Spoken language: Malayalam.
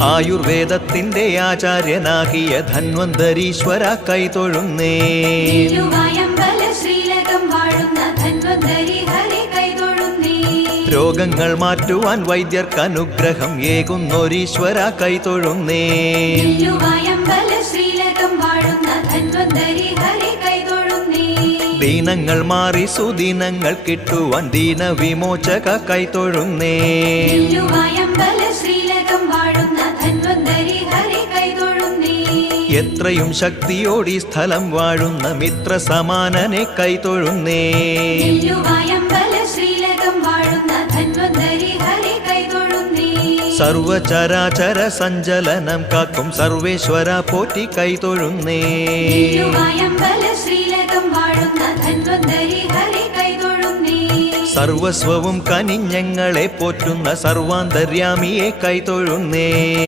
ആയുർവേദത്തിന്റെ ആചാര്യനാകിയ ധന്വന്തരീശ്വര കൈതൊഴുന്നേ. രോഗങ്ങൾ മാറ്റുവാൻ വൈദ്യർക്ക് അനുഗ്രഹം ഏകുന്നൊരീശ്വര കൈതൊഴുന്നേ. ദീനങ്ങൾ മാറി സുദീനങ്ങൾ കിട്ടുവാൻ ദീനവിമോചക കൈതൊഴുന്നേ. എത്രയും ശക്തിയോടി സ്ഥലം വാഴുന്ന മിത്ര സമാനനെ കൈതൊഴുന്നേ. സർവചരാചര സഞ്ചലനം കാക്കും സർവേശ്വര പോറ്റി കൈതൊഴുന്നേ. സർവസ്വവും കനിഞ്ഞങ്ങളെ പോറ്റുന്ന സർവാന്തര്യാമിയെ കൈതൊഴുന്നേ.